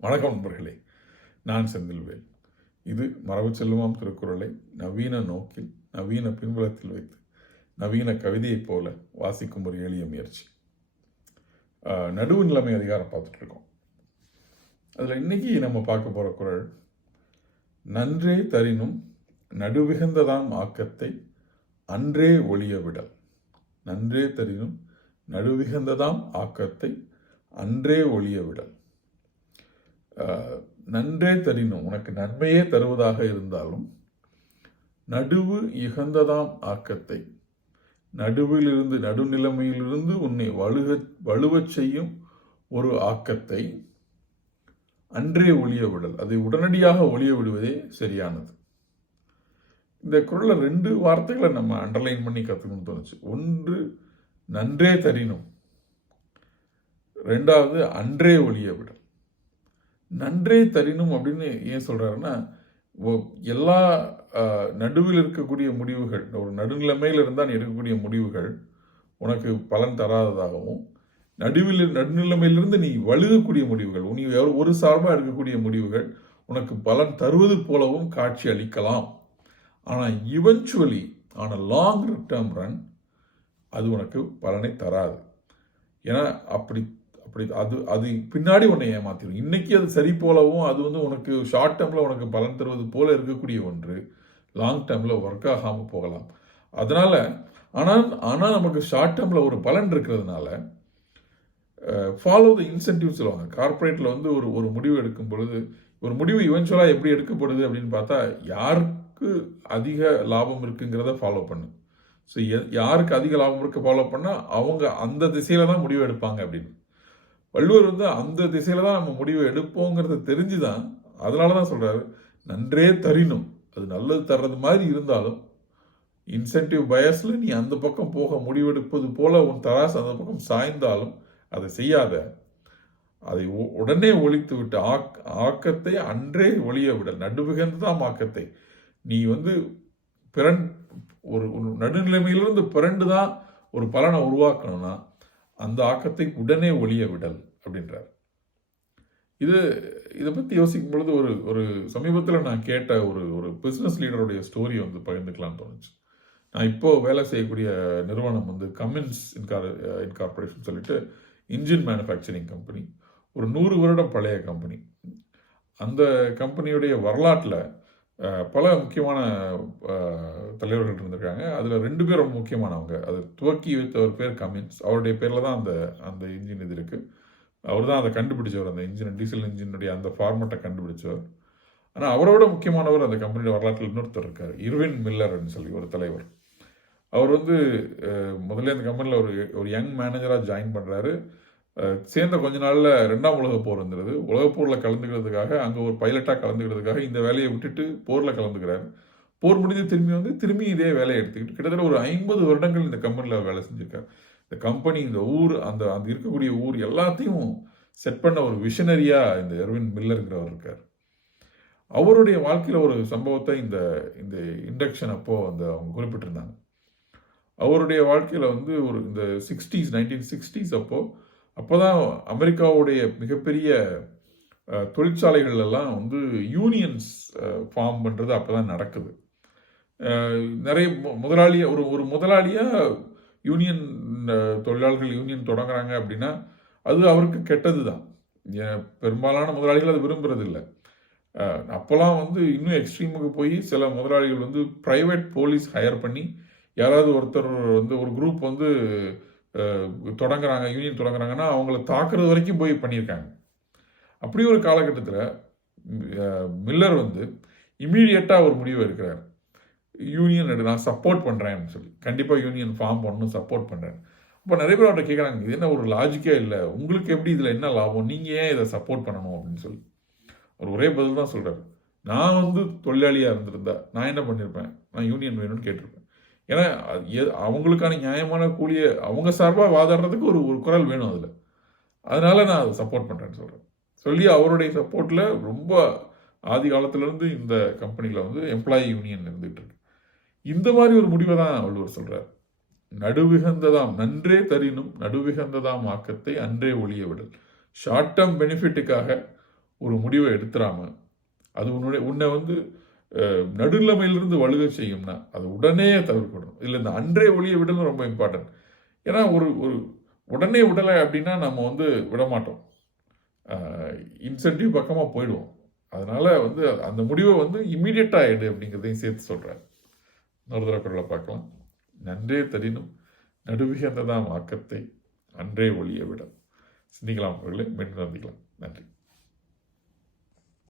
வணக்கம் நண்பர்களே, நான் செந்தில்வேல். இது மரபு செல்வமாம் திருக்குறளை நவீன நோக்கில் நவீன பின்புலத்தில் வைத்து நவீன கவிதையைப் போல வாசிக்கும் ஒரு எளிய முயற்சி. நடுவு நிலைமை அதிகாரம் பார்த்துட்டு இருக்கோம். அதில் இன்னைக்கு நம்ம பார்க்க போகிற குறள், நன்றே தரினும் நடுவிகந்ததாம் ஆக்கத்தை அன்றே ஒழிய விடல். நன்றே தரினும் நடுவிகந்ததாம் ஆக்கத்தை அன்றே ஒழிய விடல். நன்றே தரினும், உனக்கு நன்மையே தருவதாக இருந்தாலும், நடுவு இகந்ததாம் ஆக்கத்தை, நடுவிலிருந்து நடுநிலைமையிலிருந்து உன்னை வலுவச் செய்யும் ஒரு ஆக்கத்தை அன்றே ஒழிய விடல், அதை உடனடியாக ஒழிய விடுவதே சரியானது. இந்த குறளை 2 வார்த்தைகளை நம்ம அண்டர்லைன் பண்ணி கற்றுக்கணும்னு தோணுச்சு. ஒன்று நன்றே தரினும், 2வது அன்றே ஒழிய விடல். நன்றே தரினும் அப்படின்னு ஏன் சொல்றாருன்னா, எல்லா நடுவில் இருக்கக்கூடிய முடிவுகள், ஒரு நடுநிலைமையில் இருந்தால் எடுக்கக்கூடிய முடிவுகள் உனக்கு பலன் தராததாகவும், நடுநிலைமையிலிருந்து நீ வழுகக்கூடிய முடிவுகள், நீ ஒரு சார்பாக எடுக்கக்கூடிய முடிவுகள் உனக்கு பலன் தருவது போலவும் காட்சி அளிக்கலாம். ஆனால் eventually on a long term run அது உனக்கு பலனை தராது. ஏன்னா அப்படி அது பின்னாடி உன்னை ஏமாத்திடும். இன்னைக்கு அது சரி போலவும் அது உனக்கு ஷார்ட் டேர்மில் உனக்கு பலன் தருவது போல இருக்கக்கூடிய ஒன்று லாங் டேர்மில் ஒர்க் ஆகாமல் போகலாம். அதனால ஆனால் நமக்கு ஷார்ட் டேர்மில் ஒரு பலன் இருக்கிறதுனால ஃபாலோ த இன்சென்டிவ் சொல்லுவாங்க. கார்பரேட்டில் ஒரு முடிவு எடுக்கும் பொழுது, ஒரு முடிவு இவென்ச்சுவலாக எப்படி எடுக்கப்படுது அப்படின்னு பார்த்தா, யாருக்கு அதிக லாபம் இருக்குங்கிறத ஃபாலோ பண்ணு. ஸோ யாருக்கு அதிக லாபம் இருக்கு ஃபாலோ பண்ணால் அவங்க அந்த திசையில தான் முடிவு எடுப்பாங்க அப்படின்னு. வள்ளுவர் அந்த திசையில தான் நம்ம முடிவை எடுப்போங்கிறத தெரிஞ்சுதான், அதனால தான் சொல்றாரு, நன்றே தரினும், அது நல்லது தர்றது மாதிரி இருந்தாலும் இன்சென்டிவ் பயஸ்ல நீ அந்த பக்கம் போக முடிவெடுப்பது போல உன் தராசு அந்த பக்கம் சாய்ந்தாலும் அதை செய்யாத. அதை உடனே ஒழித்து விட்டு ஆக்கத்தை அன்றே ஒழிய விடல். நடுவிகந்துதான் ஆக்கத்தை. நீ ஒரு நடுநிலைமையிலிருந்து பிறண்டுதான் ஒரு பலனை உருவாக்கணும்னா அந்த ஆக்கத்தை உடனே ஒழிய விடல் அப்படின்றார். இதை பற்றி யோசிக்கும் பொழுது ஒரு சமீபத்தில் நான் கேட்ட ஒரு பிஸ்னஸ் லீடருடைய ஸ்டோரி பகிர்ந்துக்கலாம்னு தோணுச்சு. நான் இப்போ வேலை செய்யக்கூடிய நிறுவனம் கமின்ஸ் இன்கார்பரேஷன் சொல்லிட்டு இன்ஜின் மேனுஃபேக்சரிங் கம்பெனி. ஒரு 100 வருடம் பழைய கம்பெனி. அந்த கம்பெனியுடைய வரலாற்றில் பல முக்கியமான தலைவர்கள் இருந்திருக்காங்க. அதில் 2 பேர் ரொம்ப முக்கியமானவங்க. அதை துவக்கி வைத்தவர் பேர் கமின்ஸ். அவருடைய பேரில் தான் அந்த இன்ஜின் இது இருக்குது. அவர் தான் அதை கண்டுபிடிச்சவர், அந்த இன்ஜின், டீசல் இன்ஜினுடைய அந்த ஃபார்மெட்டை கண்டுபிடிச்சவர். ஆனால் அவரோட முக்கியமானவர் அந்த கம்பெனியோட வரலாற்றில் இன்னொருத்தர் இருக்கார், இர்வின் மில்லர்ன்னு சொல்லி ஒரு தலைவர். அவர் முதல்ல அந்த கம்பெனியில் ஒரு யங் மேனேஜராக ஜாயின் பண்ணுறாரு. சேர்ந்த கொஞ்ச நாளில் 2ஆம் உலகப் போர் வந்துடுது. உலகப்போரில் கலந்துக்கிறதுக்காக, அங்கே ஒரு பைலட்டாக கலந்துக்கிறதுக்காக இந்த வேலையை விட்டுட்டு போரில் கலந்துக்கிறாரு. போர் முடிஞ்சு திரும்பி இதே வேலையை எடுத்துக்கிட்டு கிட்டத்தட்ட ஒரு 50 வருடங்கள் இந்த கம்பெனியில் வேலை செஞ்சுருக்காரு. இந்த கம்பெனி, இந்த ஊர், அந்த இருக்கக்கூடிய ஊர் எல்லாத்தையும் செட் பண்ண ஒரு விஷனரியாக இந்த எர்வின் மில்லருங்கிறவர் இருக்கார். அவருடைய வாழ்க்கையில் ஒரு சம்பவத்தை இந்த இண்டக்ஷன் அப்போது அவங்க குறிப்பிட்டிருந்தாங்க. அவருடைய வாழ்க்கையில் இந்த 1960s அப்போதான் அமெரிக்காவுடைய மிகப்பெரிய தொழிற்சாலைகள் எல்லாம் யூனியன்ஸ் ஃபார்ம் பண்ணுறது அப்போதான் நடக்குது. நிறைய ஒரு முதலாளியாக யூனியன் தொழிலாளர்கள் யூனியன் தொடங்குறாங்க அப்படின்னா அது அவருக்கு கெட்டது தான். பெரும்பாலான முதலாளிகள் அது விரும்புறது இல்லை. அப்போல்லாம் இன்னும் எக்ஸ்ட்ரீமுக்கு போய் சில முதலாளிகள் ப்ரைவேட் போலீஸ் ஹையர் பண்ணி யாராவது ஒருத்தர் ஒரு குரூப் தொடங்குறாங்க, யூனியன் தொடங்குறாங்கன்னா அவங்கள தாக்குறது வரைக்கும் போய் பண்ணியிருக்காங்க. அப்படி ஒரு காலகட்டத்தில் மில்லர் இமீடியட்டாக ஒரு முடிவு இருக்கிறார். யூனியன் நான் சப்போர்ட் பண்ணுறேன்னு சொல்லி, கண்டிப்பாக யூனியன் ஃபார்ம் பண்ணணும், சப்போர்ட் பண்ணுறேன். அப்போ நிறைய பேர் அவர்கிட்ட கேட்குறாங்க, இது என்ன ஒரு லாஜிக்கே இல்லை, உங்களுக்கு எப்படி இதில் என்ன லாபம், நீங்கள் ஏன் இதை சப்போர்ட் பண்ணணும் அப்படின்னு சொல்லி. அவர் ஒரே பதில் தான் சொல்கிறார், நான் தொழிலாளியாக இருந்திருந்தா நான் என்ன பண்ணியிருப்பேன், நான் யூனியன் வேணும்னு கேட்டிருப்பேன். ஏன்னா அவங்களுக்கான நியாயமான கூலியை அவங்க சார்பாக வாதாடுறதுக்கு ஒரு குரல் வேணும் அதில். அதனால நான் அதை சப்போர்ட் பண்ணுறேன்னு சொல்கிறேன் சொல்லி அவருடைய சப்போர்ட்டில் ரொம்ப ஆதி காலத்திலேருந்து இந்த கம்பெனியில் எம்ப்ளாயி யூனியன் இருந்துகிட்டு இருக்கு. இந்த மாதிரி ஒரு முடிவை தான் வள்ளுவர் சொல்கிறார். நடுவிகந்ததாம் நன்றே தரினும் நடுவிகந்ததாம் ஆக்கத்தை அன்றே ஒழிய விடல். ஷார்ட் டேர்ம் பெனிஃபிட்டுக்காக ஒரு முடிவை எடுத்துடாம, அது உன்னை வந்து நடுநிலைமையிலிருந்து வழுக செய்யும்னா அதை உடனே தவிர்க்கணும். இல்லை இந்த அன்றே ஒளிய விடலும் ரொம்ப இம்பார்ட்டன்ட். ஏன்னா ஒரு ஒரு உடனே விடலை அப்படின்னா நம்ம வந்து விடமாட்டோம், இன்சென்டிவ் பக்கமாக போயிடுவோம். அதனால வந்து அந்த முடிவை வந்து இம்மீடியட்டாக எடு அப்படிங்கிறதையும் சேர்த்து சொல்கிறேன். இன்னொரு தடவை குரலை பார்க்கலாம். நன்றே தரினும் நடுவிகந்ததாம் ஆக்கத்தை அன்றே ஒளிய விட. சிந்திக்கலாம் அவர்களே, மீண்டும் சந்திக்கலாம். நன்றி.